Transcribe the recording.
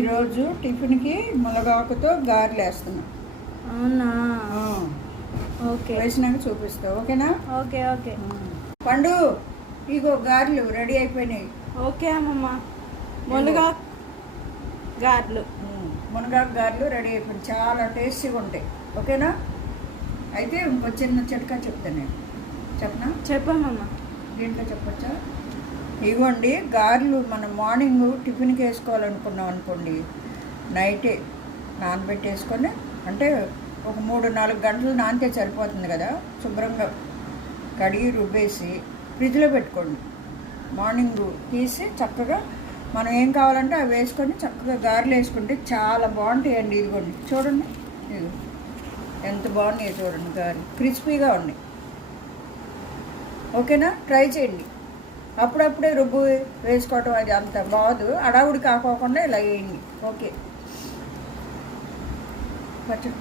ఈరోజు టిఫిన్కి మునగాకుతో గారెలు వేస్తున్నాం. అవునా? ఓకే, వేసినాక చూపిస్తా. ఓకేనా? Okay okay. పండు, ఇగో గారెలు రెడీ అయిపోయినాయి. ఓకే అమ్మమ్మ. మునగాకు గారెలు. మునగాకు గారెలు రెడీ అయిపోయినాయి. చాలా టేస్టీగా ఉంటాయి. ఓకేనా? అయితే ఇంకో చిన్న చిట్కా చెప్తాను నేను. చెప్పనా? చెప్పమ్మమ్మ. దీంట్లో చెప్పచ్చా? ఇవ్వండి, గారెలు మనం మార్నింగ్ టిఫిన్కి వేసుకోవాలనుకున్నాం అనుకోండి, నైటే నానబెట్టేసుకొని, అంటే ఒక 3-4 గంటలు నానితే సరిపోతుంది కదా. శుభ్రంగా కడిగి రుబ్బేసి ఫ్రిడ్జ్లో పెట్టుకోండి. మార్నింగ్ తీసి చక్కగా మనం ఏం కావాలంటే అవి వేసుకొని చక్కగా గారెలు వేసుకుంటే చాలా బాగుంటాయండి. ఇదిగోండి, చూడండి, ఇది ఎంత బాగున్నాయో చూడండి. గారెలు క్రిస్పీగా ఉన్నాయి. ఓకేనా? ట్రై చేయండి. అప్పుడప్పుడే రుబ్బు వేసుకోవటం అది అంత బాగోదు. అడావుడి కాకోకుండా ఇలా వేయండి. ఓకే, పచ్చడి